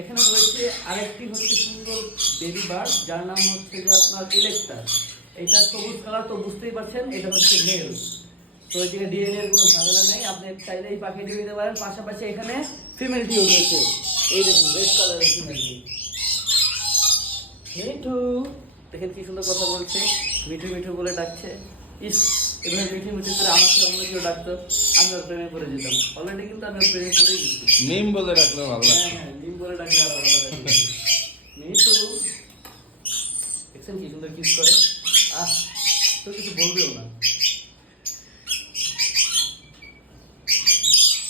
এখানে রয়েছে আরেকটি হচ্ছে সুন্দর বেবি বার্ড, যার নাম হচ্ছে যে আপনার ইলেক্ট্রা। এটা সবুজ কালার, তো বুঝতেই পারছেন এটা হচ্ছে মেল। তো এদিকে ডিএনএ এর কোনো ঝামেলা নেই, আপনি চাইলে এই পাখিটি নিতে পারেন। পাশাপাশি এখানে ফিমেলটিও রয়েছে, এই দেখুন রেড কালারের ফিমেলটি মিঠু। দেখেন কি সুন্দর কথা বলছে, মিঠু মিঠু বলে ডাকছে। ইস, এভাবে মিঠু মিঠু করে আমাকে অন্য কেউ ডাকতো, আমি ওর প্রেমে পড়ে যেতাম। অলরেডি কিন্তু আমি ওর প্রেমে পড়ে গেছি। মিম বলে রাখলে ভালো লাগে। হ্যাঁ হ্যাঁ, মিম বলে ডাকলে আরো ভালো লাগে। মিঠু দেখছেন কি সুন্দর কিস করে।